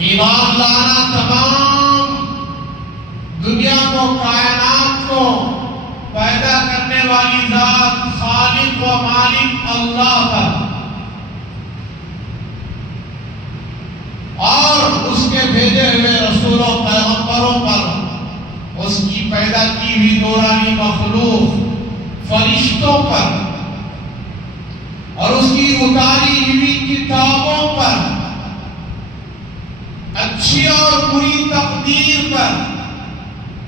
ایمان لانا تمام دنیا کو، کائنات کو پیدا کرنے والی ذات خالق و مالک اللہ پر اور اس کے بھیجے ہوئے رسولوں پیغمبروں پر، اس کی پیدا کی ہوئی نورانی مخلوق فرشتوں پر اور اس کی اتاری ہوئی کتابوں پر، اچھی اور بری تقدیر پر،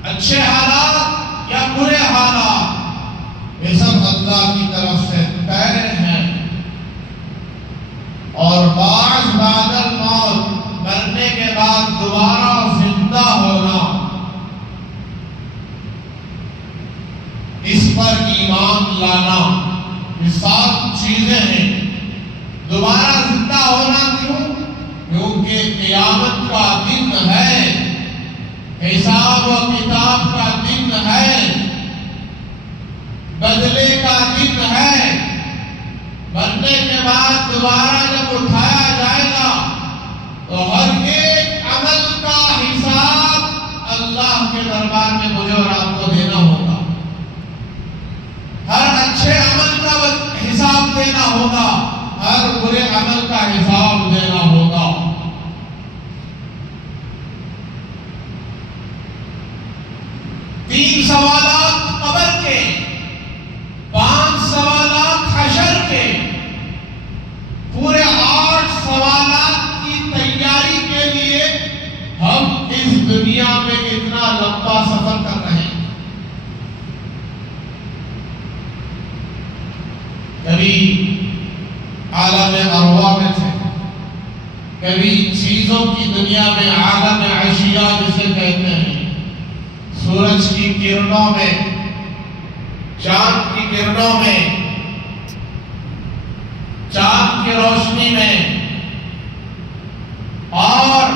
اچھے حالات یا برے حالات، یہ سب اللہ کی طرف سے طے ہیں۔ اور بعض بعد الموت، مرنے کے بعد دوبارہ زندہ ہونا، اس پر ایمان لانا، یہ 7 چیزیں ہیں۔ دوبارہ زندہ ہونا کیوں؟ کیونکہ قیامت کا دن ہے، حساب و کتاب کا دن ہے، بدلے کا دن ہے۔ مرنے کے بعد دوبارہ جب اٹھایا جائے گا تو ہر ایک عمل کا حساب اللہ کے دربار میں مجھے اور آپ کو دینا ہوگا۔ ہر اچھے عمل کا حساب دینا ہوگا، ہر برے عمل کا حساب دینا ہوگا۔ تین سوالات قبر کے، 5 سوالات حشر کے، پورے 8 سوالات کی تیاری کے لیے ہم اس دنیا میں اتنا لمبا سفر کر رہے ہیں۔ کبھی عالم ارواح میں تھے، کبھی چیزوں کی دنیا میں، عالم اشیاء جسے کہتے ہیں، سورج کی کرنوں میں، چاند کی کرنوں میں، چاند کی روشنی میں، اور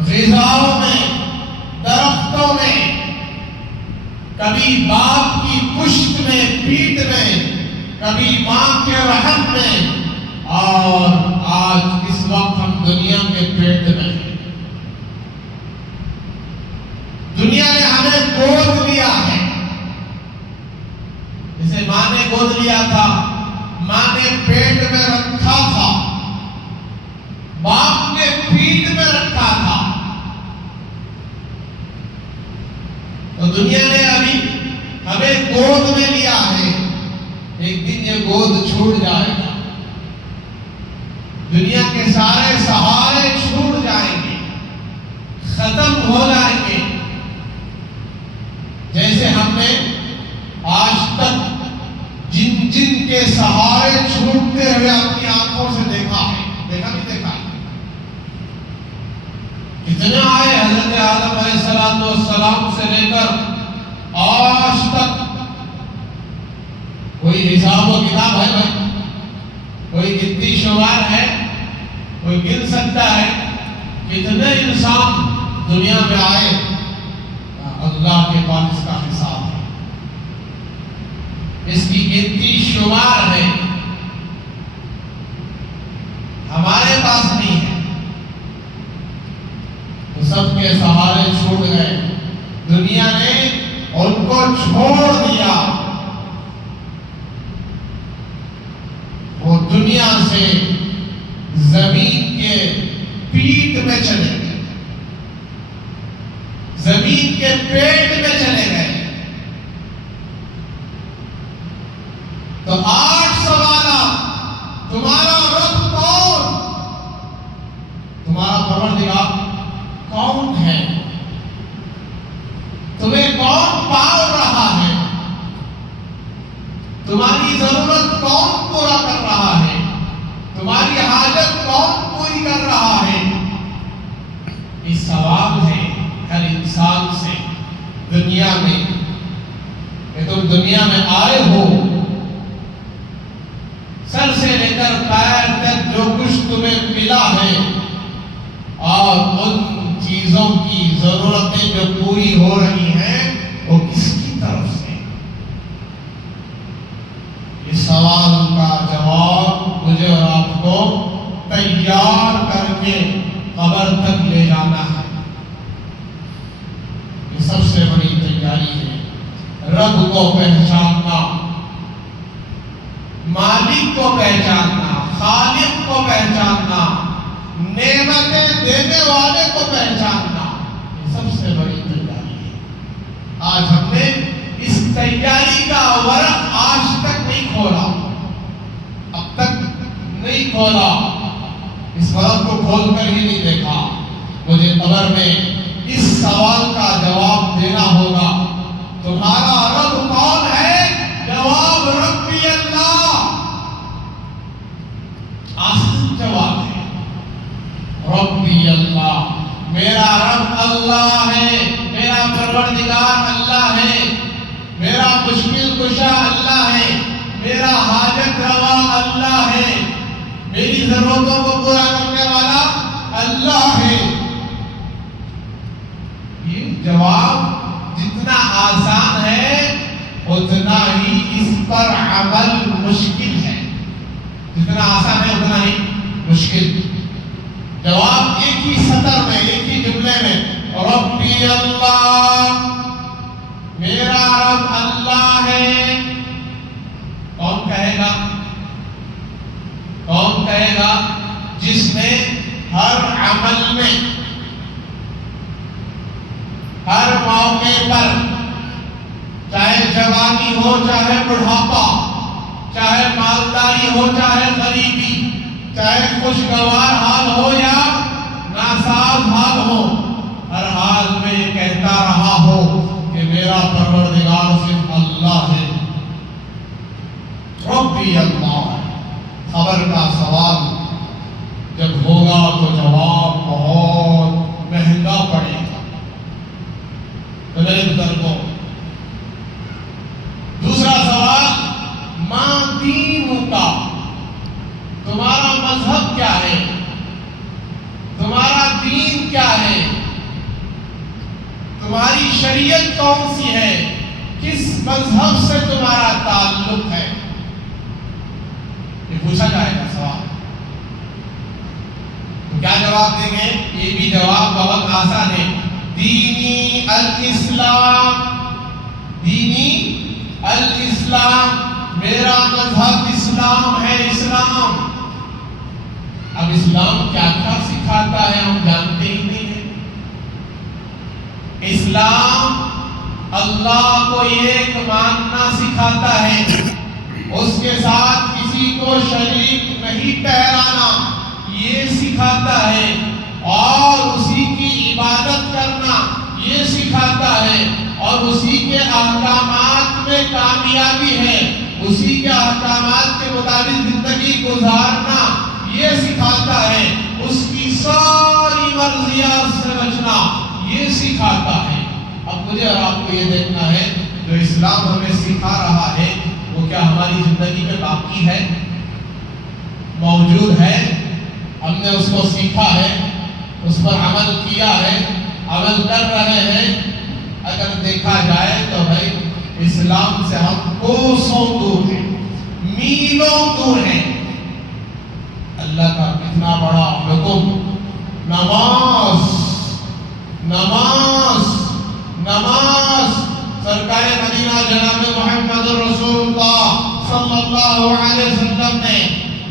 غذاؤں میں، درختوں میں، کبھی باپ کی پشت میں، پیٹھ میں، کبھی ماں کے رحم میں، اور آج اس وقت ہم دنیا کے پیٹ میں ہیں۔ دنیا نے ہمیں گود لیا ہے، جسے ماں نے گود لیا تھا، ماں نے پیٹ میں رکھا تھا، باپ نے پیٹھ میں رکھا تھا، تو دنیا نے ابھی ہمیں گود میں لیا ہے۔ ایک دن یہ گود چھوٹ جائے گا، دنیا کے سارے سہارے چھوٹ جائیں گے، ختم ہو جائیں گے۔ جیسے ہم نے آج تک جن کے سہارے چھوٹتے ہوئے اپنی آنکھوں سے دیکھا ہے، دیکھا نہیں دیکھا؟ کتنے آئے حضرت آدم علیہ السلام سے لے کر آج تک؟ کوئی حساب و کتاب ہے بھائی؟ کوئی گنتی شمار ہے؟ کوئی گن سکتا ہے کتنے انسان دنیا میں آئے؟ اللہ کے پاس اس کا حساب ہے، اس کی گنتی شمار ہے، ہمارے پاس نہیں ہے۔ تو سب کے سہارے چھوٹ گئے، دنیا نے ان کو چھوڑ دیا، وہ دنیا سے زمین کے پیٹ میں چلے گئے، زمین کے پیٹ میں چلے گئے۔ تو 8 سوالات، تمہارا رب کون؟ تمہارا پروردگار کون ہے؟ تمہیں کون پال رہا ہے؟ تمہاری ضرورت کون پورا کر رہا ہے؟ تمہاری حاجت کون پوری کر رہا ہے؟ یہ سوال ہے ہر انسان سے دنیا میں، کہ تم دنیا میں آئے ہو، سر سے لے کر پیر تک جو کچھ تمہیں ملا ہے، اور ان چیزوں کی ضرورتیں جو پوری ہو رہی ہیں، وہ کس کی طرف سے؟ اس سوال کا جواب مجھے اور آپ کو تیار کر تمہیں قبر تک لے جانا ہے۔ یہ سب سے بڑی تیاری ہے، رب کو پہچاننا، مالک کو پہچاننا، خالق کو پہچاننا، نعمتیں دینے والے کو پہچاننا، یہ سب سے بڑی تیاری ہے۔ آج ہم نے اس تیاری کا ورق آج تک نہیں کھولا، اب تک نہیں کھولا، اس ورق کو کھول کر ہی نہیں دیکھا۔ مجھے قبر میں اس سوال کا جواب دینا ہوگا، تمہارا رب کون ہے؟ جواب ربی اللہ، آسان جواب ہے، ربی اللہ، میرا رب اللہ ہے، میرا پروردگار اللہ ہے، میرا مشکل کشا اللہ ہے، میرا حاجت روا اللہ ہے، میری ضرورتوں کو پورا کرنے والا اللہ ہے۔ یہ جواب جتنا آسان ہے اتنا ہی اس پر عمل مشکل ہے، جتنا آسان ہے اتنا ہی مشکل۔ جواب ایک ہی سطر میں، ایک ہی جملے میں، ربی اللہ، میرا رب اللہ ہے۔ کون کہے گا؟ کون کہے گا؟ جس نے ہر عمل میں، ہر موقع پر، چاہے جوانی ہو چاہے بڑھاپا، چاہے مالداری ہو چاہے غریبی، چاہے خوشگوار حال ہو یا ناساز حال ہو، ہر حال میں یہ کہتا رہا ہو کہ میرا پروردگار صرف اللہ ہے، ربی اللہ۔ خبر کا سوال جب ہوگا تو جواب بہت مہنگا پڑے گا۔ تو میرے بزرگوں، دوسرا سوال، ماں دین کا، تمہارا مذہب کیا ہے؟ تمہارا دین کیا ہے؟ تمہاری شریعت کون سی ہے؟ کس مذہب سے تمہارا تعلق ہے؟ یہ پوچھا جائے گا سوال، تو کیا جواب دیں گے؟ یہ بھی جواب بہت آسان ہے، دینی الاسلام، دینی الاسلام، میرا مذہب اسلام ہے، اسلام۔ اب اسلام کیا کیا سکھاتا ہے ہم جانتے ہی نہیں ہیں۔ اسلام اللہ کو ایک ماننا سکھاتا ہے، اس کے ساتھ کسی کو شریک نہیں ٹھہرانا یہ سکھاتا ہے، اور اسی کی عبادت کرنا یہ سکھاتا ہے، اور اسی کے احکامات میں کامیابی ہے، اسی کے احکامات کے مطابق زندگی گزارنا یہ سکھاتا ہے، اس کی ساری مرضیات سے بچنا یہ سکھاتا ہے۔ اب مجھے اور آپ کو یہ دیکھنا ہے جو اسلام ہمیں سکھا رہا ہے وہ کیا ہماری زندگی میں باقی ہے، موجود ہے؟ ہم نے اس کو سیکھا ہے، اس پر عمل کیا ہے، عمل کر رہے ہیں؟ اگر دیکھا جائے تو بھائی اسلام سے ہم کوسوں دور ہیں، میلوں دور ہیں۔ اللہ کا کتنا بڑا حکم، نماز، نماز، نماز۔ سرکار مدینہ جناب محمد رسول اللہ صلی اللہ علیہ وسلم نے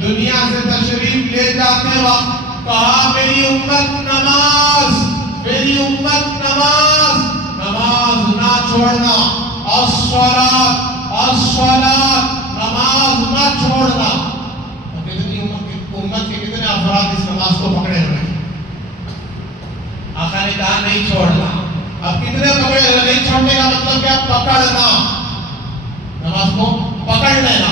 دنیا سے تشریف لے جاتے وقت کہا، میری امت نماز، میری امت نماز، نماز نہ چھوڑنا، الصلاۃ، الصلاۃ، نماز نہ چھوڑنا۔ کتنی امت کے کتنے افراد اس نماز کو پکڑے ہوئے ہیں؟ آقا نے کہا نہیں چھوڑنا، اب کتنے پکڑے ہوئے؟ نہیں چھوڑنے کا مطلب کیا؟ پکڑنا، نماز کو پکڑ لینا۔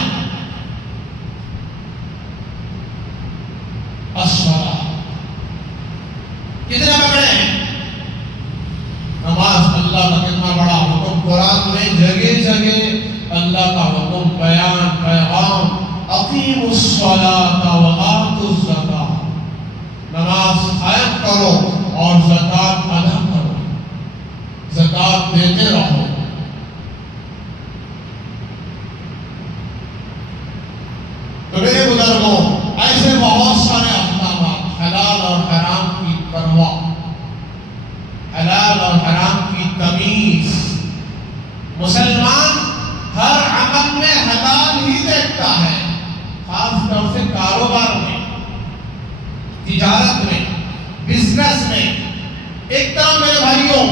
الصلاۃ، کتنے پکڑے ہیں؟ نماز اللہ کا کتنا بڑا حکم، قرآن میں جگہ جگہ اللہ کا حکم، بیان، پیغام، اقیموا الصلاۃ وآتوا الزکاۃ، نماز قائم کرو اور زکوٰۃ ادا کرو، زکوٰۃ دیتے رہو۔ تو میرے بزرگوں، ایسے بہت سارے احکامات حلال اور تجارت میں، بزنس میں. ایک طرف میرے بھائیوں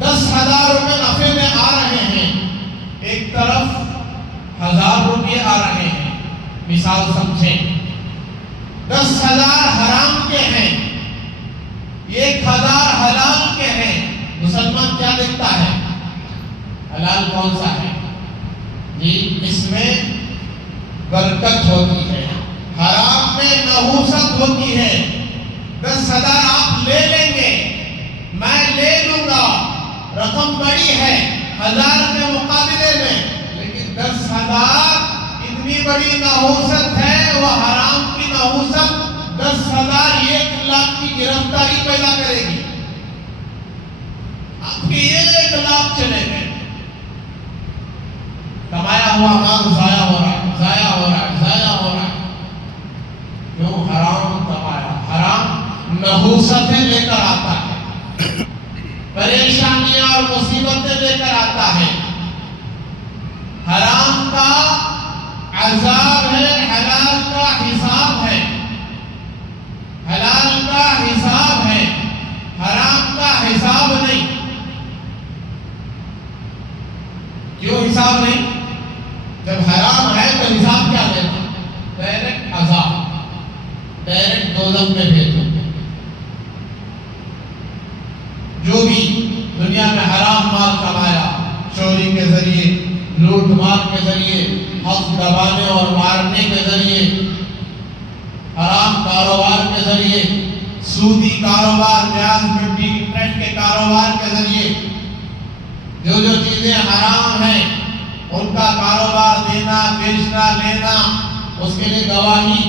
10,000 روپے نفع میں آ رہے ہیں، ایک طرف 1,000 روپے آ رہے ہیں. مثال سمجھیں، 10,000 حرام کے ہیں، 1,000 حلال کے ہیں. مسلمان کیا دیکھتا ہے؟ حلال کون سا ہے؟ جی اس میں برکت ہوتی ہے، حرام میں نحوست ہوتی ہے. 10,000 آپ لے لیں گے، میں لے لوں گا، رقم بڑی ہے 1,000 کے مقابلے میں، لیکن 10,000 اتنی بڑی نحوست ہے، وہ حرام کی نحوست 10,000 1,00,000 کی گرفتاری پیدا کرے گی. آپ کے 1,00,000 چلے گئے، کمایا ہوا مال ضائع ہو رہا ہے، ضائع ہو رہا ہے، ضائع ہو رہا ہے. کیوں؟ حرام کمایا. حرام نحوستیں لے کر آتا ہے، پریشانیاں اور مصیبتیں لے کر آتا ہے. حرام کا عذاب ہے، حلال کا حساب ہے. حلال کا حساب ہے، حرام کا حساب نہیں. کیوں حساب نہیں؟ جب حرام ہے تو حساب کیا دیتا؟ ڈائریکٹ عذاب، ڈائریکٹ دوزخ میں بھیج دو. جو بھی دنیا میں حرام مال کمایا، چوری کے ذریعے، لوٹ مار کے ذریعے، حق دبانے اور مارنے کے ذریعے، حرام کاروبار کے ذریعے، سودی کاروبار، بیاج مٹی انٹرسٹ کے کاروبار کے ذریعے جو جو چیزیں حرام ہیں ان کا کاروبار دینا، بیچنا، لینا، اس کے لیے گواہی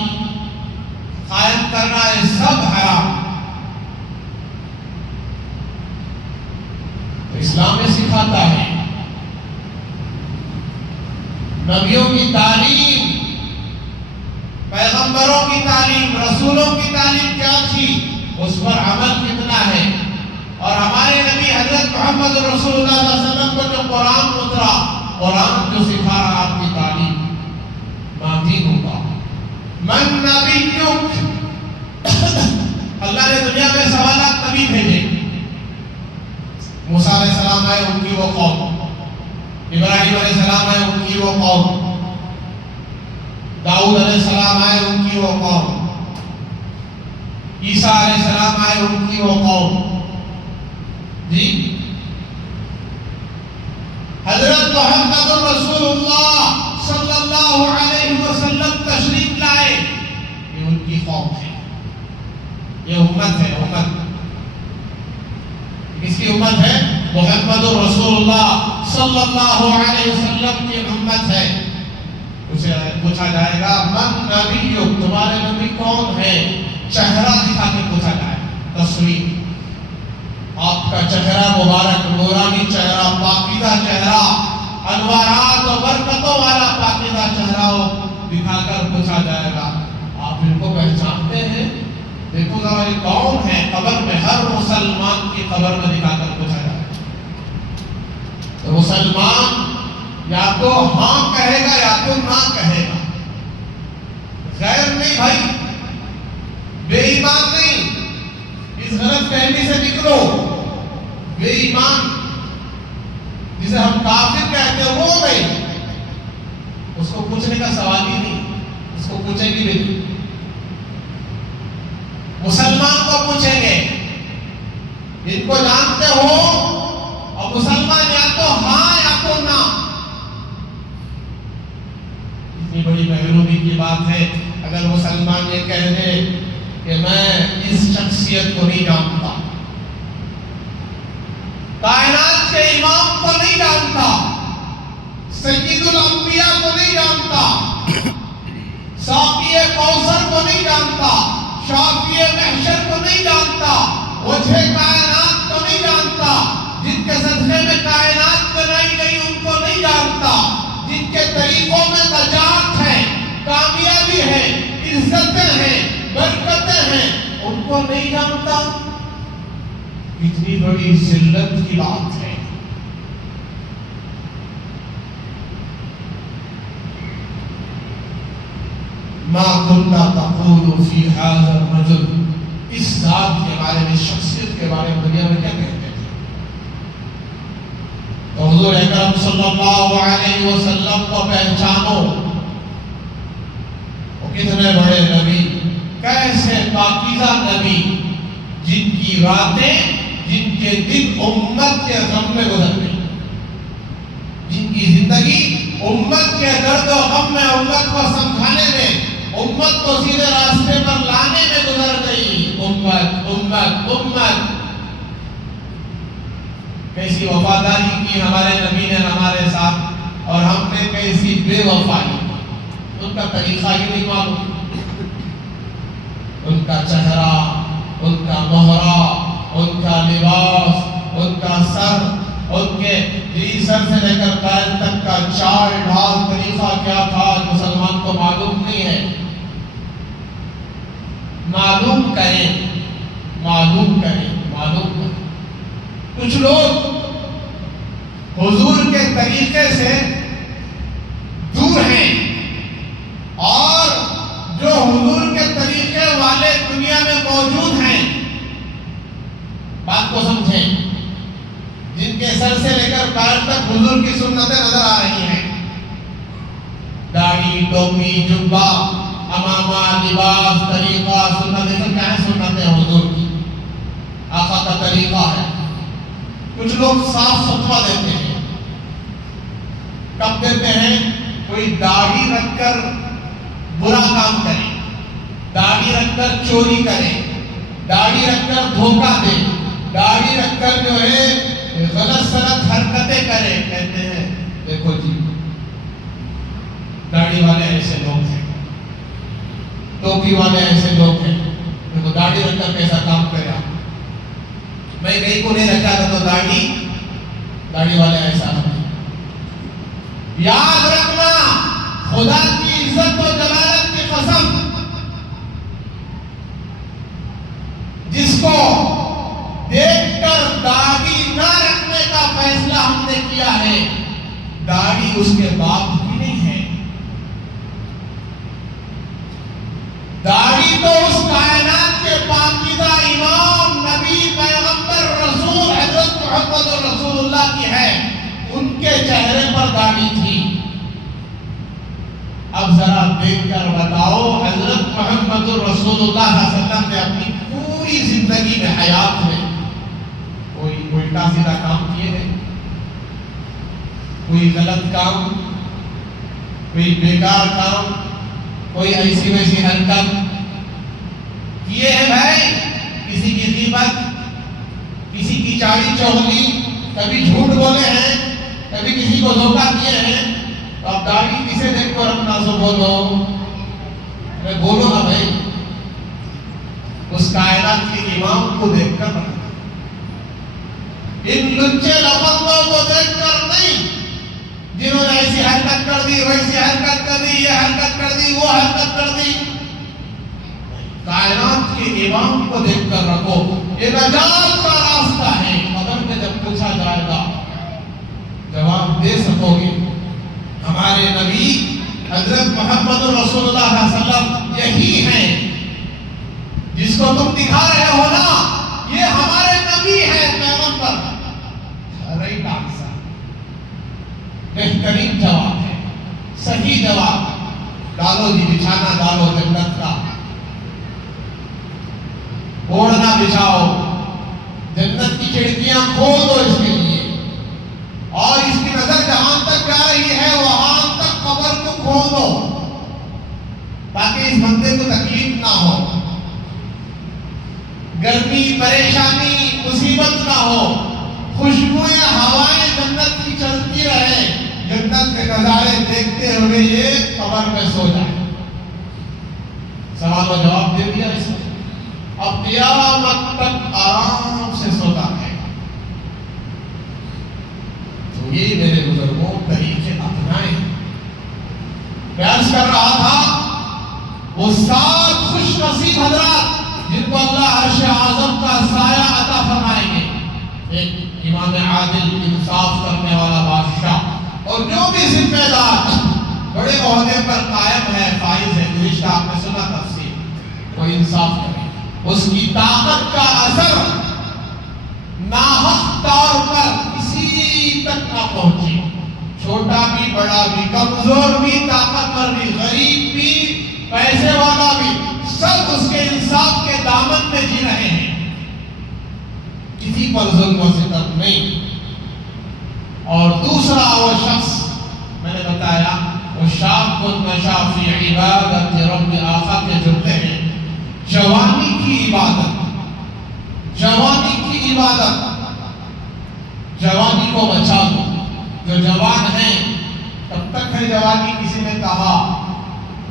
قائم کرنا، یہ سب حرام. تو اسلام میں سکھاتا ہے. نبیوں کی تعلیم، پیغمبروں کی تعلیم، رسولوں کی تعلیم کیا تھی، اس پر عمل کتنا ہے. اور ہمارے نبی حضرت محمد رسول اللہ صلی اللہ علیہ وسلم کو جو قرآن اترا، قرآن جو سکھا رہا آپ کی تعلیم ماضی ہوگا. من نبیک، اللہ نے دنیا میں سوالات نبی بھیجے. موسیٰ علیہ السلام آئے، ان کی وہ قوم. ابراہیم علیہ السلام آئے، ان کی وہ قوم. داؤد علیہ السلام آئے، ان کی وہ قوم. عیسیٰ علیہ السلام آئے، ان کی وہ قوم. جی حضرت محمد رسول اللہ صلی اللہ علیہ وسلم تشریف لائے، یہ ان کی قوم ہے، یہ امت ہے. امت کس کی امت ہے؟ محمد رسول اللہ صلی اللہ علیہ وسلم کی امت ہے. اسے پوچھا جائے گا من نبیک، تمہارے نبی کون ہے؟ چہرہ دکھا کے پوچھا جائے، تصویر. آپ کا چہرہ مبارک، نورانی چہرہ، پاکیزہ چہرہ، انوارات و برکتوں والا پاکیزہ چہرہ دکھا کر پوچھا جائے گا آپ ان کو پہچانتے ہیں؟ دیکھو ذرا یہ کون ہے. قبر میں ہر مسلمان کی قبر میں دکھا کر پوچھا جائے گا. تو مسلمان یا تو ہاں کہے گا یا تو نہ کہے گا. غیر نہیں بھائی، بے ایمان نہیں. اس غلط فہمی سے نکلو. بے ایمان جسے ہم کافر کہتے ہیں وہ نہیں، اس کو پوچھنے کا سوال ہی نہیں. اس کو پوچھیں گے بھی، مسلمان کو پوچھیں گے ان کو جانتے ہو، اور مسلمان یا تو ہاں یا تو نہ. اتنی بڑی محرومی کی بات ہے اگر مسلمان یہ کہہ دے کہ میں اس شخصیت کو نہیں جانتا، کائنات کے امام کو نہیں جانتا، سید الانبیاء کو نہیں جانتا، ساقی کوثر کو نہیں جانتا، شافی محشر کو نہیں جانتا، وجہ کائنات کو نہیں جانتا، جن کے صدقے میں کائنات بنائی گئی ان کو نہیں جانتا، جن کے طریقوں میں نجات ہے، کامیابی ہے، عزتیں ہیں، برکتیں ہیں، ان کو نہیں جانتا. اتنی بڑی ذلت کی بات ہے. ما كنت تقول في هذا الرجل اس ذات کے بارے میں، شخصیت کے بارے میں دنیا میں کیا کہتے تھے؟ تو حضور اکرم صلی اللہ علیہ وسلم کو پہچانو، وہ کتنے بڑے نبی، کیسے پاکیزہ نبی، جن کی راتیں، جن کے دن امت کے غم میں گزر گئی، جن کی زندگی امت کے درد و غم میں، امت کو سمجھانے میں، امت کو سیدھے راستے پر لانے میں گزر گئی۔ امت امت امت، کیسی وفاداری کی ہمارے نبی نے ہمارے ساتھ، اور ہم نے کیسی بے وفائی کی۔ ان کا طریقہ ہی نہیں معلوم، ان کا چہرہ، ان کا مہرہ، ان کا لباس، ان کا سر، ان کے سر سے لے کر پیر تک کا چال ڈھال طریقہ کیا تھا، مسلمان کو معلوم نہیں ہے۔ معلوم کریں، معلوم کریں، معلوم کریں۔ کچھ لوگ حضور کے طریقے سے دور ہیں، اور جو حضور کے طریقے والے دنیا میں موجود ہیں، بات کو سمجھیں، جن کے سر سے لے کر پیر تک حضور کی سنتیں نظر آ رہی ہیں، داڑھی، ٹوپی، جبہ، امامہ، لباس، طریقہ، سنت، یہ سب کیا ہے؟ سنتیں حضور کی، آقا کا طریقہ ہے۔ کچھ لوگ صاف فتویٰ دیتے ہیں، کب دیتے ہیں؟ کوئی داڑھی رکھ کر برا کام کرے، داڑھی رکھ کر چوری کرے، داڑھی رکھ کر دھوکہ دے، داڑھی رکھ کر جو ہے غلط سلط حرکتیں کرے، کہتے ہیں دیکھو جی داڑھی والے ایسے لوگ ہیں، ٹوپی والے ایسے لوگ ہیں، دیکھو داڑھی رکھ کر کیسا کام کرے۔ میں کہیں کو نہیں رکھا تھا تو داڑھی والے ایسا ہوتے۔ یاد رکھنا، خدا کی عزت و جلالت کی قسم، جس کو دیکھ کر داڑھی نہ رکھنے کا فیصلہ ہم نے کیا ہے، داڑھی اس کے باپ کی نہیں ہے، داڑھی تو اس کائنات کے پاکیزہ امام، نبی، پیغمبر، رسول حضرت محمد رسول اللہ کی ہے۔ ان کے چہرے پر داڑھی تھی۔ اب ذرا دیکھ کر بتاؤ، حضرت محمد رسول اللہ صلی اللہ علیہ وسلم نے اپنی پوری زندگی میں، حیات میں کوئی الٹا سیدھا کام کیے ہیں؟ کوئی غلط کام، کوئی بیکار کام، کوئی ایسی ویسی حرکت کیے ہیں بھائی؟ کسی کی غیبت، کسی کی چاڑی چغلی، کبھی جھوٹ بولے ہیں، کبھی کسی کو دھوکہ دیے ہیں، تو اب داڑھی کسے دیکھ کر اپنا سو بولو؟ میں بولو نا بھائی، اس کائنات کے امام کو دیکھ کر، ان لچے لفظوں کو دیکھ کر نہیں، جنہوں نے ایسی حرکت کر دی، ویسی حرکت کر دی، یہ حرکت کر دی، وہ حرکت کر دی۔ کائنات کے امام کو دیکھ کر رکھو، یہ نجات کا راستہ ہے۔ قبر میں جب پوچھا جائے گا جواب دے سکو گے۔ ہمارے نبی حضرت محمد رسول اللہ صلی اللہ علیہ وسلم یہی ہیں، جس کو تم دکھا رہے ہو نا، یہ ہمارے نبی ہیں، پیغمبر۔ رائٹ آنسر، بہترین جواب ہے، صحیح جواب۔ ڈالو جی بچھانا، ڈالو جنت کا، اوڑھنا بچھاؤ، جنت کی کھڑکیاں کھول دو اس کے لیے، اور اس کی نظر جہاں تک جا رہی ہے وہاں تک قبر کو کھول دو، تاکہ اس بندے کو تکلیف نہ ہو، گرمی، پریشانی، مصیبت نہ ہو، خوشبوئیں، ہوائیں جنت کی چلتی رہے، جنت کے نظارے دیکھتے ہوئے یہ قبر میں سو جائے۔ سوال و جواب دے دیا اس نے، اب قیامت تک آرام سے سوتا ہے۔ تو یہ میرے بزرگوں طریقے اپنائیں۔ میں عرض کر رہا تھا، وہ 7 خوش نصیب حضرات جن کو اللہ عرش اعظم کا سایہ عطا فرمائیں گے، ایک امام عادل، انصاف کرنے والا بادشاہ، اور جو بھی ذمہ دار بڑے عہدے پر قائم ہے، فائز ہے، گزشتہ آپ نے سنا تفسیر، وہ انصاف کرے، اس کی طاقت کا اثر ناحق طور پر کسی تک نہ پہنچے، چھوٹا بھی بڑا بھی، کمزور بھی طاقتور بھی، غریب بھی پیسے والا بھی، سب اس کے انصاف کے دامن میں جی رہے ہیں، کسی پر ظلم و ستم نہیں۔ اور دوسرا وہ شخص میں نے بتایا وہ شاب نشا فی عبادت رب آقا کے جملے ہیں، جوانی کی عبادت، جوانی کی عبادت، جوانی کو بچا دو۔ جو جوان ہیں کب تک ہے جوانی؟ کسی نے کہا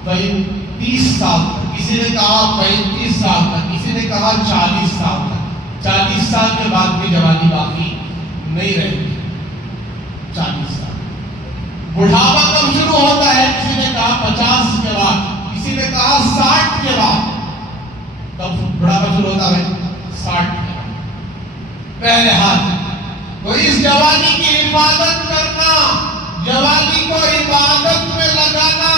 30 سال تک، کسی نے کہا 35 سال تک، کسی نے کہا 40 سال تک۔ 40 سال کے بعد بھی جوانی باقی نہیں رہتی۔ 40 سال بڑھاپا کب شروع ہوتا ہے؟ کسی نے کہا 50 کے بعد، کسی نے کہا 60 کے بعد۔ کب بڑھاپا شروع ہوتا ہے؟ 60 کے بعد۔ پہلے ہاتھ تو اس جوانی کی حفاظت کرنا، جوانی کو عبادت میں لگانا۔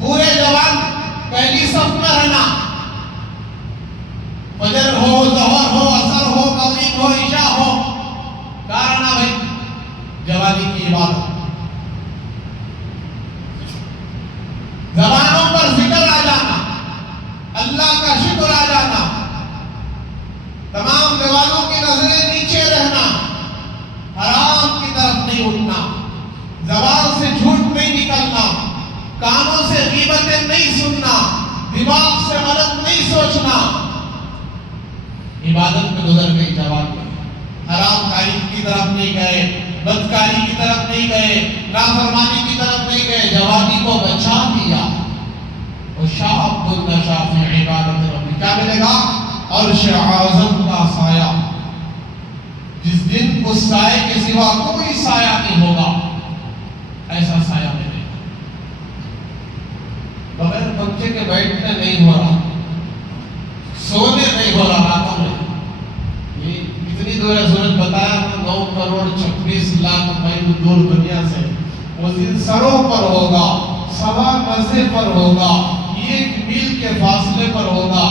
پورے جوان پہلی صف میں رہنا، فجر ہو، ظہر ہو، عصر ہو، مغرب ہو، عشاء ہو، کارنا بھائی جوانی کی عبادت۔ زبانوں پر ذکر آ جانا، اللہ کا شکر آ جانا، تمام جوانوں کی نظریں نیچے رہنا، حرام کی طرف نہیں اٹھنا، زبان سے جھوٹ نہیں نکلنا، کانوں سے غیبتیں نہیں سننا، دماغ سے غلط نہیں سوچنا۔ عبادت میں گزر گئی جوان میں، حرام کاری کی طرف نہیں گئے، بدکاری کی طرف نہیں گئے، نافرمانی کی طرف نہیں گئے، جوانی کو بچا دیا۔ وشاب نشا فی عبادت ربی، کیا ملے گا؟ عرش اعظم کا سایہ، جس دن اس سائے کے سوا کوئی سایہ نہیں ہوگا، ایسا سایہ ملے گا۔ بغیر پنکھے کے بیٹھنے نہیں ہو رہا، سونے نہیں ہو رہا راتوں میں۔ یہ کتنی دور ہے سورج بتایا 9 کروڑ 26 لاکھ میل دور دنیا سے، وہ دن سروں پر ہوگا، سوا مزے پر ہوگا، 1 میل کے فاصلے پر ہوگا،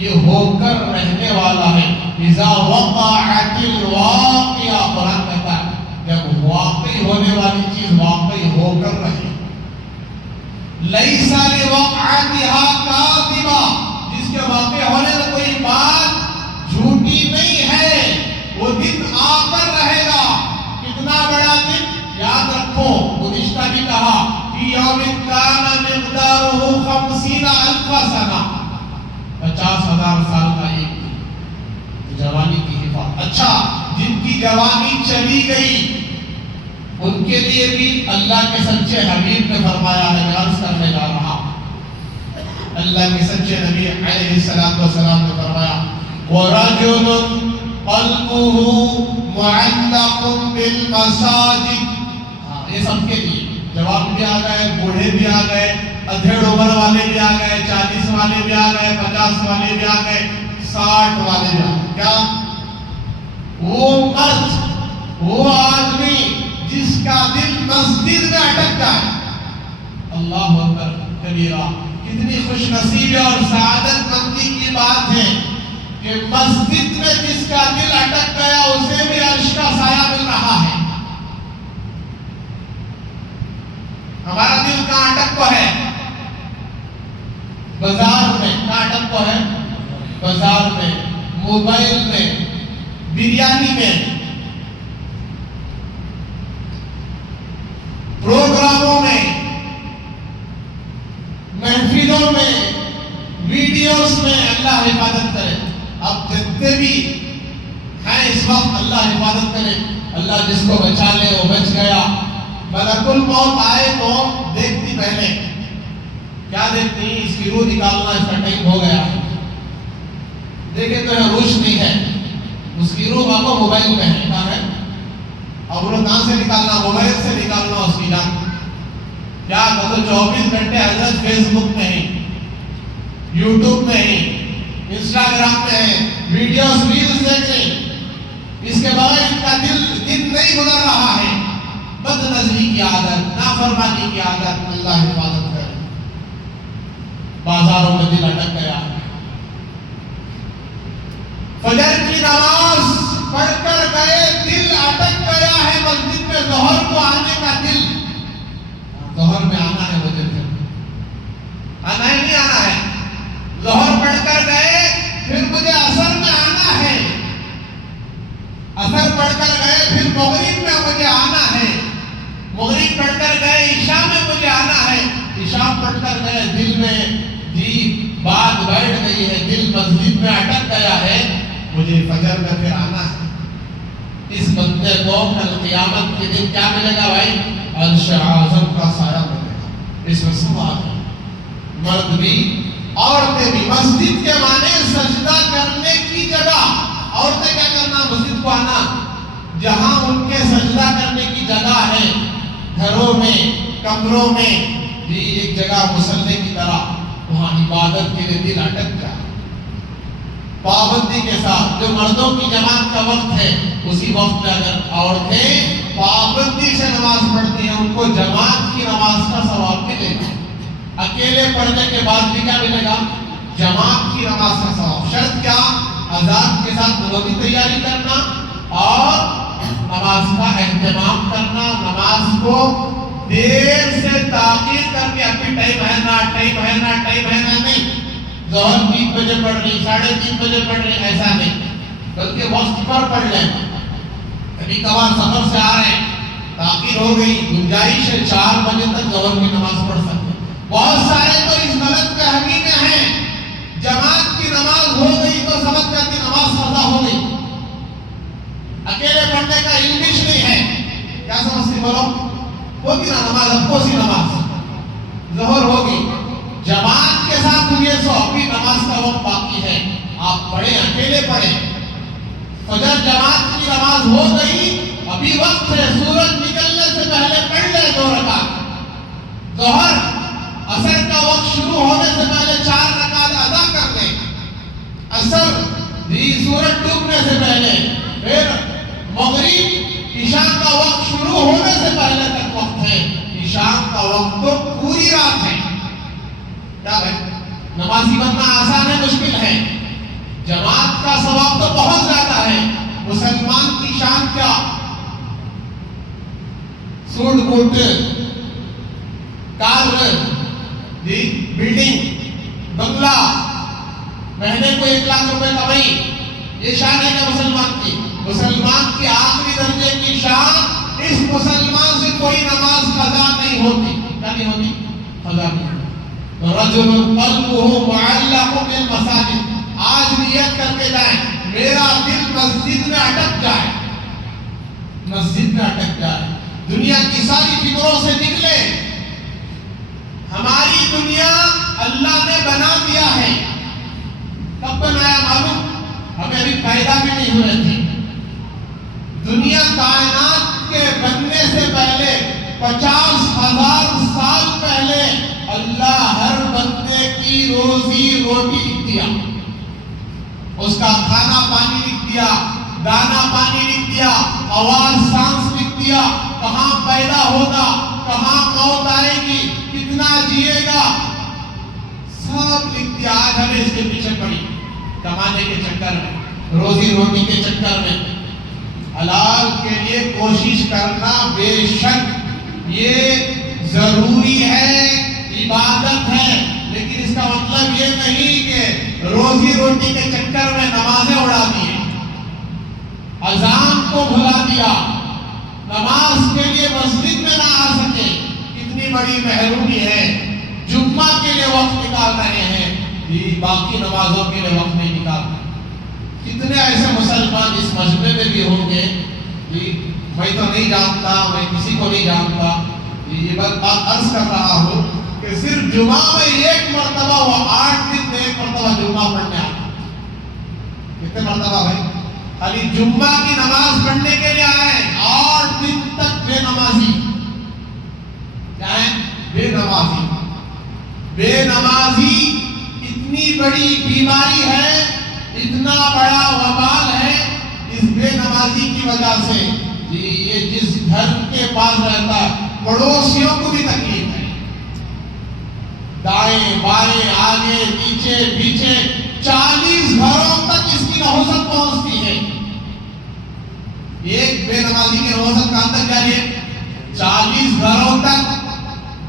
یہ ہو کر رہنے والا ہے۔ اذا وقعت الواقعہ، قرآن کہتا ہے جب واقعی ہونے والی چیز واقعی ہو کر رہے۔ لیس لوقعتها کاذبہ، جس کے واقع ہونے میں کوئی بات جھوٹی نہیں ہے، وہ دن آ کر رہے گا۔ کتنا بڑا دن؟ یاد رکھو گزشتہ بھی کہا فی یوم کان مقدارہ 50,000 سنہ، 50,000 سال کا ایک دن۔ جوانی کی حفاظت۔ اچھا، جن کی جوانی چلی گئی ان کے لیے بھی اللہ کے سچے حبیب نے فرمایا ہے، میں عرض کرنے جا رہا، اللہ کے سچے نبی علیہ السلام نے فرمایا وَرَجُلٌ قَلْبُهُ مُعَلَّقٌ بِالْمَسَاجِدِ۔ یہ سب کے لیے، جوان بھی آ گئے، بوڑھے بھی آ گئے، ادھیڑ عمر والے بھی آ گئے، 40 والے بھی آ گئے، 50 والے بھی آ گئے، 60 والے بھی آ گئے۔ کیا؟ وہ مرد، وہ آدمی جس کا دل مسجد میں اٹک جائے۔ اللہ اکبر کبیرہ، کتنی خوش نصیبی اور سعادت مندی کی بات ہے کہ مسجد میں جس کا دل اٹک گیا اسے بھی عرش کا سایہ مل رہا ہے۔ ہمارا دل کہاں اٹک کو ہے؟ بازار میں۔ کہاں اٹک کو ہے؟ بازار میں، موبائل میں، بریانی میں، پروگراموں میں، محفلوں میں، ویڈیوز میں۔ اللہ حفاظت کرے۔ اب جتنے بھی ہیں اس وقت اللہ حفاظت کرے، اللہ جس کو بچا لے وہ بچ گیا۔ ملک الموت آئے تو دیکھتی پہلے کیا دیکھتی؟ اس کی روح نکالنا، اس کا ٹائم ہو گیا ہے۔ دیکھے تو ہے روشنی ہے، اس کی روح آپ موبائل میں ہے، کہاں ہے؟ اور وہ کہاں سے نکالنا؟ موبائل سے نکالنا اس کی جان۔ کیا کہ 24 گھنٹے حضرت فیس بک میں ہیں، یوٹیوب میں ہیں، انسٹاگرام میں ہیں، ویڈیوز ریلز دیکھ رہے ہیں۔ اس کے بغیر ان کا دن نہیں گزر رہا ہے۔ بد نظری کی عادت، نافرمانی کی عادت، اللہ حفاظت کرے۔ بازاروں میں دل اٹک گیا ہے. فجر کی نماز پڑھ کر گئے, دل اٹک گیا ہے مسجد میں ظہر کو آنے کا دل. ظہر میں آنا ہے مجھے, پھر آنا ہی نہیں آنا ہے. ظہر پڑھ کر گئے, پھر مجھے عصر میں آنا ہے. عصر پڑھ کر گئے, پھر مغرب میں مجھے آنا ہے. مغرب پڑھ کر گئے, عشاء میں مجھے آنا ہے. عشاء پڑھ کر گئے, دل میں جی بات بیٹھ گئی ہے, دل مسجد میں اٹک گیا ہے, مجھے فجر میں پھر آنا ہے. اس بندے کو کل قیامت کے دن کیا ملے گا بھائی؟ عرش اعظم کا سایہ ملے گا. اس میں سب آتے ہیں, مرد بھی عورتیں بھی. مسجد کے معنی سجدہ کرنے کی جگہ. عورتیں کیا کرنا؟ مسجد کو آنا. جہاں ان کے سجدہ کرنے کی جگہ ہے, گھروں میں, کمروں میں, جی ایک جگہ مصلی کی طرح, وہاں عبادت کے لیے دل اٹک جائے پابندی کے ساتھ. جو مردوں کی جماعت کا وقت ہے, اسی وقت میں اگر عورتیں پابندی سے نماز پڑھتی ہیں, ان کو جماعت کی نماز کا ثواب ملے گا. اکیلے پڑھنے کے بعد بھی کیا ملے گا؟ جماعت کی نماز کا ثواب. شرط کیا؟ اذان کے ساتھ نمازی تیاری کرنا اور نماز کا اہتمام کرنا. نماز کو دیر سے تاخیر کر کے ابھی ٹائم ہے نا نہیں. ظہر 3 بجے پڑھ رہی, 3:30 بجے پڑھ رہی, ایسا نہیں, بلکہ وقت پر پڑھ لیں. کبھی کبھار سفر سے آ رہے ہیں, تاخیر ہو گئی, گنجائش ہے 4 بجے تک ظہر کی نماز پڑھ سکتے. بہت سارے تو اس غلط فہمی میں ہیں, جماعت کی نماز ہو گئی تو سمجھ جاتی نماز قضا ہو گئی. اکیلے پڑھنے کا انگلش نہیں ہے, کیا سمجھتی بولو؟ ہوگی نا نماز, اب کو سی نماز ظہر ہوگی. جماعت کے ساتھ ہوئے سو ابھی نماز کا وقت باقی ہے, آپ پڑھیں, اکیلے پڑھیں. فجر جماعت کی نماز ہو گئی, ابھی وقت ہے, سورج نکلنے سے پہلے پڑھ لیں 2 رکعت. ظہر عصر کا وقت شروع ہونے سے پہلے 4 رکعت ادا کر لیں. عصر جی سورج ڈوبنے سے پہلے, پھر مغرب عشاء کا وقت شروع ہونے سے پہلے تک وقت ہے. عشاء کا وقت تو پوری رات ہے. کیا ہے نمازی بننا آسان ہے مشکل ہے؟ جماعت کا ثواب تو بہت زیادہ ہے. مسلمان کی شان کیا؟ سوٹ بوٹ, کار, جی بلڈنگ, بنگلہ, مہینے کو 1 لاکھ روپے کمائی, یہ شان ہے کہ مسلمان کی؟ مسلمان کی آخری درجے کی شان, اس مسلمان سے کوئی نماز قضا نہیں ہوتی. کیا نہیں ہوتی؟ قضا نہیں ہوتی. رجل قلبه معلق بالمساجد. آج نیت کر کے جائیں, میرا دل مسجد میں اٹک جائے, مسجد میں اٹک جائے. دنیا کی ساری فکروں سے نکلے. ہماری دنیا اللہ نے بنا دیا ہے. کب بنایا معلوم؟ ہمیں ابھی پیدا بھی نہیں ہوئے تھے. دنیا کائنات کے بننے سے پہلے 50,000 سال پہلے اللہ ہر بندے کی روزی روٹی لکھ دیا, اس کا کھانا پانی لکھ دیا, دانا پانی لکھ دیا, آواز سانس لکھ دیا, کہاں پیدا ہوگا, کہاں موت آئے گی, کتنا جیے گا, سب لکھ دیا. آج ہمیں اس کے پیچھے پڑی کمانے کے چکر میں, روزی روٹی کے چکر میں. حلال کے لیے کوشش کرنا بے شک یہ ضروری ہے, عبادت ہے, لیکن اس کا مطلب یہ نہیں کہ روزی روٹی کے چکر میں نمازیں اڑا دی, اذان کو بھلا دیا, نماز کے لیے مسجد میں نہ آ سکے. کتنی بڑی محرومی ہے. جمعہ کے لیے وقت نکال رہے ہیں, باقی نمازوں کے لیے وقت نہیں نکال رہے. کتنے ایسے مسلمان اس مجمع میں بھی ہوں گے, میں تو نہیں جانتا, میں کسی کو نہیں جانتا, یہ بات عرض کر رہا ہوں کہ صرف جمعہ میں 1 مرتبہ, وہ 8 دن میں 1 مرتبہ جمعہ پڑھنے آئے. کتنے مرتبہ بھائی؟ خالی جمعہ کی نماز پڑھنے کے لیے آئے, 8 دن تک بے نمازی. کیا ہے؟ بے نمازی. بے نمازی اتنی بڑی بیماری ہے, اتنا بڑا وبال ہے اس بے نمازی کی وجہ سے. یہ جس گھر کے پاس رہتا ہے, پڑوسیوں کو بھی تکلیف ہے. دائیں بائیں آگے نیچے پیچھے 40 گھروں تک اس کی نحوست پہنچتی ہے. ایک بے نمازی کی نحوست کہاں تک جاری ہے؟ 40 گھروں تک.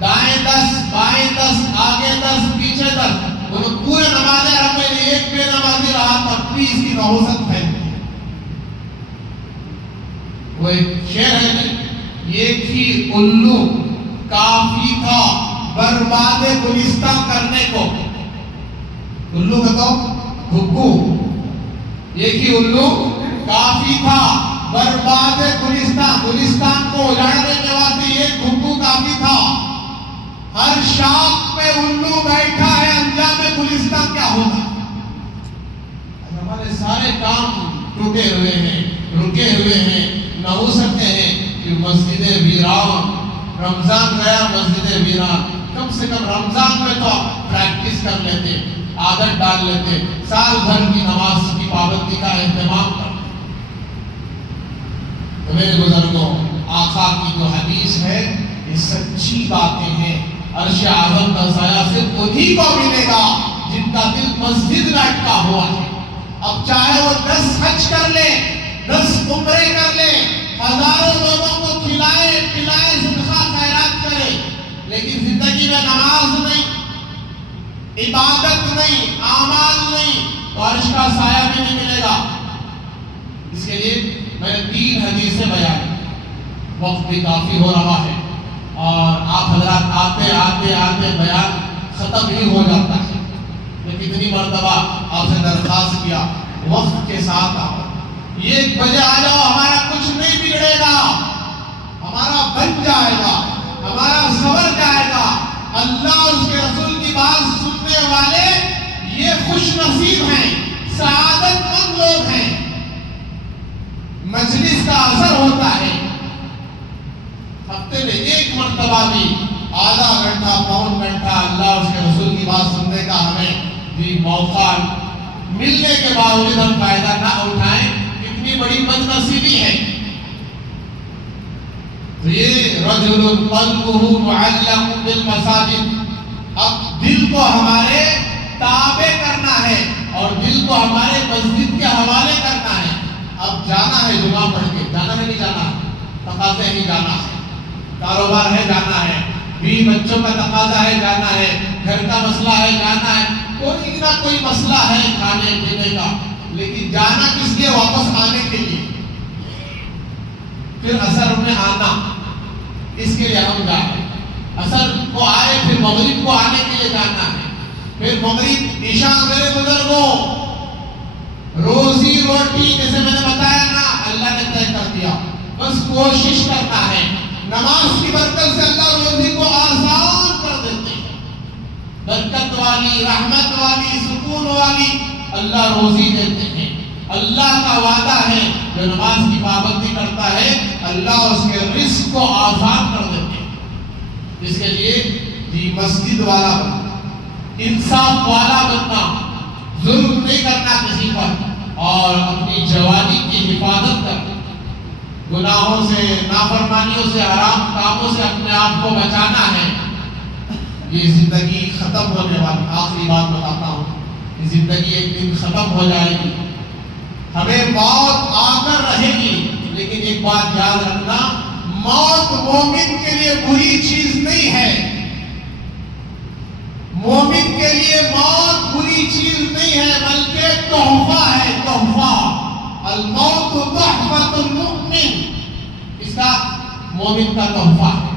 دائیں 10 بائیں 10 آگے 10 پیچھے 10. وہ پورے نمازیں ہم میں ایک بے نمازی رہا تب بھی اس کی نحوست پھیلتی ہے. وہ ایک شعر ہے ایک ہی الو کافی تھا برباد گلستان کرنے کو. الو کا تو گھگو. ایک ہی الو کافی تھا برباد گلستان. گلستان کو اجاڑنے کے واسطے ایک گھگو کافی تھا. ہر شاخ پہ الو بیٹھا ہے انجام گلستان کیا ہوگا؟ ہمارے سارے کام ٹوٹے ہوئے ہیں رکے ہوئے ہیں. نہ ہو سکتے ہیں کہ مسجد ویران. رمضان گیا مسجد ویران. کم سے کم رمضان میں تو پریکٹس کر لیتے عادت ڈال لیتے سال بھر کی نماز کی پابندی کا اہتمام کرتے. تو میرے بزرگوں آقا کی جو حدیث ہے یہ سچی باتیں ہیں. عرش اعظم کا سایہ صرف انہی کو ملے گا جن کا دل مسجد میں اٹکا ہوا ہے. اب چاہے وہ 10 حج کر لے 10 عمرے کر لے ہزاروں لوگوں کو کھلائے پلائے صدقہ خیرات کرے لیکن زندگی میں نماز نہیں عبادت نہیں اعمال نہیں تو عرش کا سایہ بھی نہیں ملے گا. اس کے لیے میں نے 3 حدیثیں بیان. وقت بھی کافی ہو رہا ہے اور آپ حضرات آتے آتے آتے بیان ختم ہی ہو جاتا ہے. میں کتنی مرتبہ آپ سے درخواست کیا وقت کے ساتھ آؤ. 1 بجے آ جاؤ ہمارا کچھ نہیں بگڑے گا. ہمارا بن جائے گا ہمارا سنور جائے گا. اللہ اور اس کے رسول کی بات سننے والے یہ خوش نصیب ہیں سعادت مند لوگ ہیں. مجلس کا اثر ہوتا ہے. ہفتے میں 1 مرتبہ بھی آدھا گھنٹہ پون گھنٹہ اللہ اور اس کے رسول کی بات سننے کا ہمیں بھی موقع ملنے کے باوجود ہم فائدہ نہ اٹھائیں اتنی بڑی بد نصیبی ہے. تو یہ رجل قلبہ معلق بالمساجد. اب دل کو ہمارے تابع کرنا ہے اور دل کو ہمارے مسجد کے حوالے کرنا ہے. اب جانا ہے جمعہ پڑھ کے جانا ہے نہیں جانا تقاضے نہیں جانا ہے. کاروبار ہے جانا ہے. بیوی بچوں کا تقاضا ہے جانا ہے. گھر کا مسئلہ ہے جانا ہے. کوئی نہ کوئی مسئلہ ہے کھانے پینے کا لیکن جانا کس لیے واپس آنے کے لیے. پھر اثر میں آنا اس کے لیے ہم جائیں. اثر کو آئے پھر مغرب کو آنے کے لیے جانا ہے. پھر مغرب عشاء. میرے بزرگوں روزی روٹی جیسے میں نے بتایا نا اللہ نے طے کر دیا. بس کوشش کرنا ہے. نماز کی برکت سے اللہ روزی کو آسان کر دیتے ہیں. برکت والی رحمت والی سکون والی اللہ روزی دیتے ہیں. اللہ کا وعدہ ہے جو نماز کی پابندی کرتا ہے اللہ اس کے رزق کو آسان کر دیتے ہیں. اس کے لیے جی مسجد والا بننا انصاف والا بننا ظلم نہیں کرنا کسی پر اور اپنی جوانی کی حفاظت کرنا. گناہوں سے نافرمانیوں سے حرام کاموں سے اپنے آپ کو بچانا ہے. یہ زندگی ختم ہونے والی آخری بات بتاتا ہوں. یہ زندگی ایک دن ختم ہو جائے گی. ہمیں موت آ کر رہے گی لیکن ایک بات یاد رکھنا موت مومن کے لیے بری چیز نہیں ہے. مومن کے لیے موت بری چیز نہیں ہے بلکہ تحفہ ہے. تحفہ الموت تحفۃ المؤمن. اس کا مومن کا تحفہ ہے.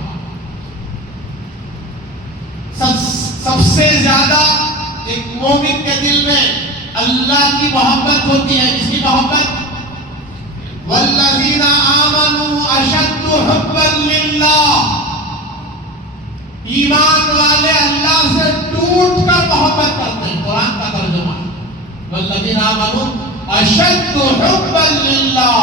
سب سے زیادہ ایک مومن کے دل میں اللہ کی محبت ہوتی ہے. جس کی محبت والذین آمنوا اشد حبا للہ. ایمان والے اللہ سے ٹوٹ کر محبت کرتے ہیں. قرآن کا ترجمہ والذین آمنوا اشد حبا للہ.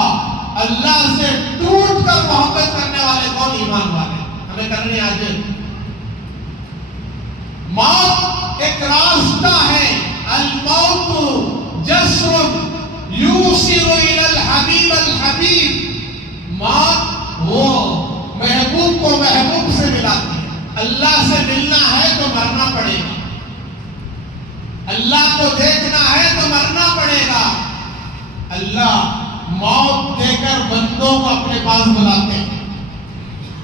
اللہ سے ٹوٹ کر محبت کرنے والے کون؟ ایمان والے. ہمیں کرنے آج موت ایک راستہ ہے. الموت جسر یوصل الی الحبیب الحبیب. موت وہ محبوب کو محبوب سے ملاتی ہے. اللہ سے ملنا ہے تو مرنا پڑے گا. اللہ کو دیکھنا ہے تو مرنا پڑے گا. اللہ موت دے کر بندوں کو اپنے پاس بلاتے ہیں.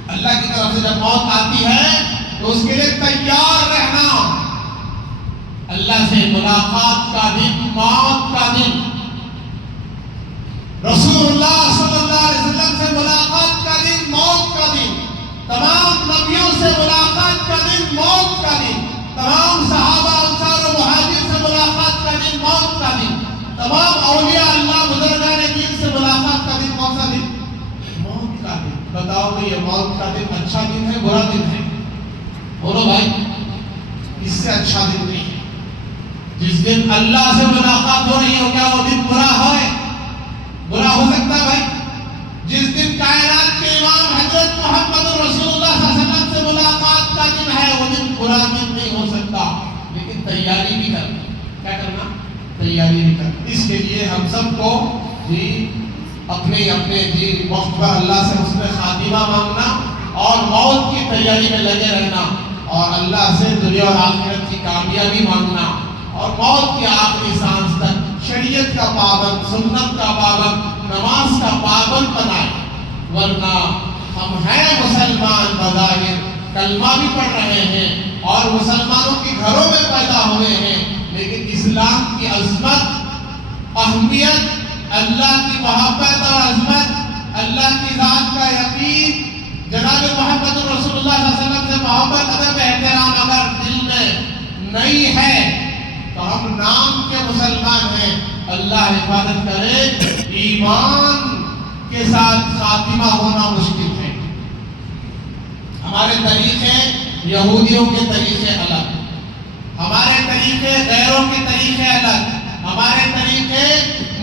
اللہ کی طرف سے جب موت آتی ہے تو اس کے لیے تیار رہنا. اللہ سے ملاقات کا دن، موت کا دن، رسول اللہ صلی اللہ علیہ وسلم سے ملاقات کا دن، موت کا دن، تمام نبیوں سے ملاقات کا دن، موت کا دن، تمام صحابہ انصار و مہاجر سے ملاقات کا دن، موت کا دن، تمام اولیاء اللہ بزرگان دین سے ملاقات کا دن. کون سا دن؟ موت کا دن. بتاؤ کہ یہ موت کا دن اچھا دن ہے برا دن ہے؟ بولو بھائی. اس سے اچھا دن نہیں ہے. جس دن اللہ سے ملاقات ہو رہی ہو کیا وہ دن برا ہے؟ برا ہو سکتا ہے بھائی؟ جس دن کائنات کے امام حضرت محمد رسول اللہ صلی اللہ علیہ وسلم سے ملاقات کا دن ہے وہ دن برا دن نہیں ہو سکتا. لیکن تیاری بھی کرنا. کیا کرنا؟ تیاری بھی کرنا. اس کے لیے ہم سب کو اپنے وقت پر اللہ سے حسن خاتمہ مانگنا اور موت کی تیاری میں لگے رہنا اور اللہ سے دنیا اور آخرت کی کامیابی مانگنا اور موت کی آخری سانس تک شریعت کا پابند، سنت کا پابند، نماز کا پابند بنائے. ورنہ ہم ہیں مسلمان بظاہر، کلمہ بھی پڑھ رہے ہیں اور مسلمانوں کے گھروں میں پیدا ہوئے ہیں، لیکن اسلام کی عظمت، اہمیت، اللہ کی محبت اور عظمت، اللہ کی ذات کا یقین، جناب محمد رسول اللہ صلی اللہ علیہ وسلم سے محبت، ادب، احترام اگر دل میں نہیں ہے تو ہم نام کے مسلمان ہیں. اللہ حفاظت کرے. ایمان کے ساتھ خاتمہ ہونا مشکل ہے. ہمارے طریقے یہودیوں کے طریقے الگ، ہمارے طریقے غیروں کے طریقے الگ، ہمارے طریقے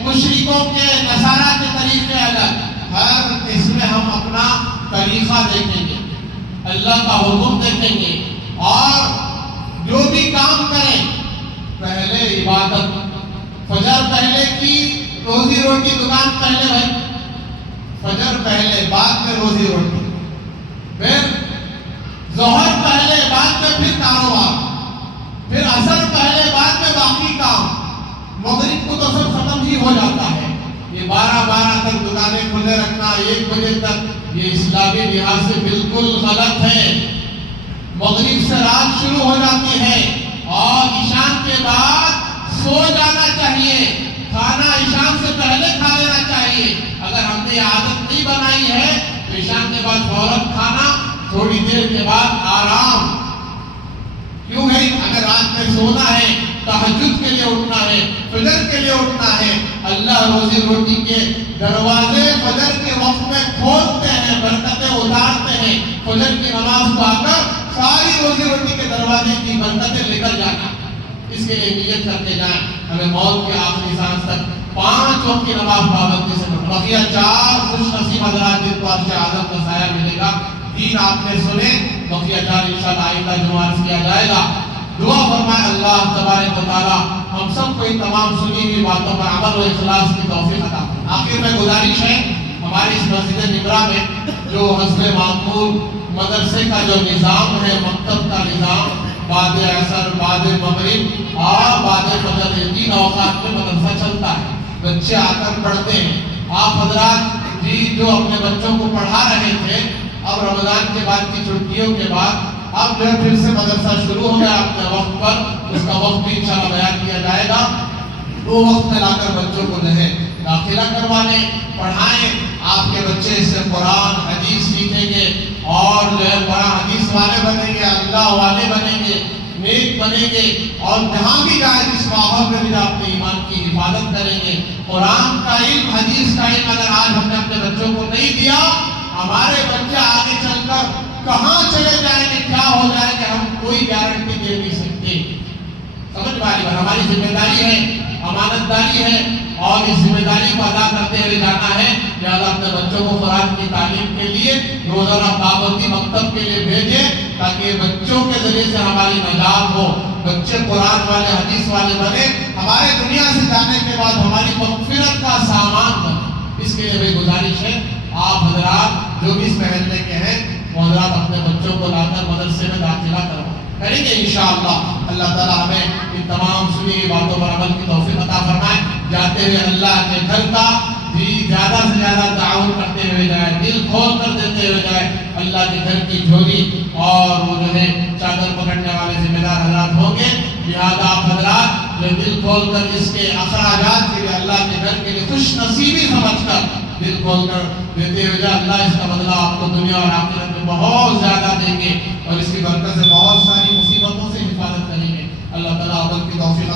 مشرکوں کے، نصارہ کے طریقے الگ. ہر اس میں ہم اپنا طریقہ دیکھیں گے، اللہ کا حکم دیکھیں گے اور جو بھی کام کریں پہلے عبادت. فجر پہلے کی، روزی روٹی دکان پہلے بھائی، فجر پہلے بعد میں روزی روٹی، پھر ظہر پہلے بعد میں پھر کاروبار، پھر عصر پہلے بعد میں باقی کام. مغرب کو تو سب ختم ہی ہو جاتا ہے. یہ 12 تک دکانیں کھلے رکھنا، 1 بجے تک، یہ اسلامی لحاظ سے بالکل غلط ہے. مغرب سے رات شروع ہو جاتی ہے اور عشاء کے بعد سو جانا چاہیے. کھانا عشاء سے پہلے کھا لینا چاہیے. اگر ہم نے عادت نہیں بنائی ہے تو عشاء کے بعد فوراً کھانا، تھوڑی دیر کے بعد آرام. کیوں ہے؟ اگر رات میں سونا ہے، تہجد کے لیے اٹھنا ہے، فجر کے لیے اٹھنا ہے. اللہ روزی روٹی کے دروازے فجر کے وقت میں کھولتے ہیں، برکتیں اتارتے ہیں. فجر کی نماز کو آ کر ساری روزی روٹی کے دروازے کی برکتیں لے کر جانا. اس کے لیے نیت کرتے جائیں. ہمیں موت کے آخری سانس تک 5 وقت کی نماز پابندی سے پڑھنا. بقیہ 4 خوش نصیب حضرات جن کو عرش اعظم کا سایہ ملے گا. 3 آپ نے سنے، بقیہ 4 انشاءاللہ آئندہ جمعہ عرض کیا جائے گا. دعا فرمائے اللہ تبارک و تعالی ہم سب کو ان تمام سنی ہوئی باتوں پر عمل و اخلاص کی توفیق عطا فرمائے. آخر میں گزارش ہے، ہماری اس مسجد نمرہ میں جو حسب معمول مدرسے کا جو نظام ہے، مکتب کا نظام، بعد عصر، بعد مغرب اور بعد فجر، 3 اوقات میں مدرسہ چلتا ہے. بچے آ کر پڑھتے ہیں. آپ حضرات جو اپنے بچوں کو پڑھا رہے تھے، اب رمضان کے بعد کی چھٹیوں کے بعد اب جو ہے پھر سے مدرسہ شروع ہو گیا اپنے وقت پر. اس کا وقت بھی انشاءاللہ بیان کیا جائے گا. 2 وقت میں لا کر بچوں کو جو ہے داخلہ کروانے، پڑھائیں. آپ کے بچے اس سے قرآن حدیث سیکھیں گے اور جو ہے قرآن حدیث والے بنیں گے، اللہ والے بنیں گے، نیک بنیں گے اور جہاں بھی جائیں اس ماحول میں بھی اپنے ایمان کی حفاظت کریں گے. قرآن کا علم، حدیث کا علم اگر آج ہم نے اپنے بچوں کو نہیں دیا، ہمارے بچے آگے چل کر کہاں چلے جائیں گے، کیا ہو جائے گا، ہم کوئی گارنٹی دے نہیں سکتے. سمجھ پاری بات، ہماری ذمہ داری ہے، امانت داری ہے اور اس ذمہ داری کو ادا کرتے ہوئے جانا ہے. لہٰذا اپنے بچوں کو قرآن کی تعلیم کے لیے روزانہ پابندی مکتب کے لیے بھیجیں تاکہ بچوں کے ذریعے سے ہماری نجات ہو، بچے قرآن والے، حدیث والے بنے، ہمارے دنیا سے جانے کے بعد ہماری مغفرت کا سامان بنے. اس کے لیے میری گزارش ہے آپ حضرات جو بھی اس محلے کے ہیں وہ حضرات اپنے بچوں کو لا کر مدرسے میں داخلہ کروائیں. کریں گے انشاءاللہ۔ اللہ تعالیٰ ہمیں ان تمام سنی ہوئی باتوں پر عمل کی توفیق عطا فرمائے۔ جاتے ہوئے اللہ کے گھر کا بھی زیادہ سے زیادہ تعاون کرتے ہوئے جائے، دل کھول کر دیتے ہوئے جائے۔ اللہ کے گھر کی جھولی اور وہ جو ہے چادر پکڑنے والے ذمہ دار حضرات ہوں گے، لہذا آپ حضرات جو دل کھول کر اس کے اخراجات کے لیے اللہ کے گھر کے لیے خوش نصیبی سمجھ کر دل کھول کر دیتے ہوئے جائے، اللہ اس کا بدلہ آپ کو دنیا اور آخرت میں بہت زیادہ دیں گے اور اس کی برکت سے بہت ساری مصیبتوں سے حفاظت کریں گے۔ اللہ تعالیٰ عمل کی توفیق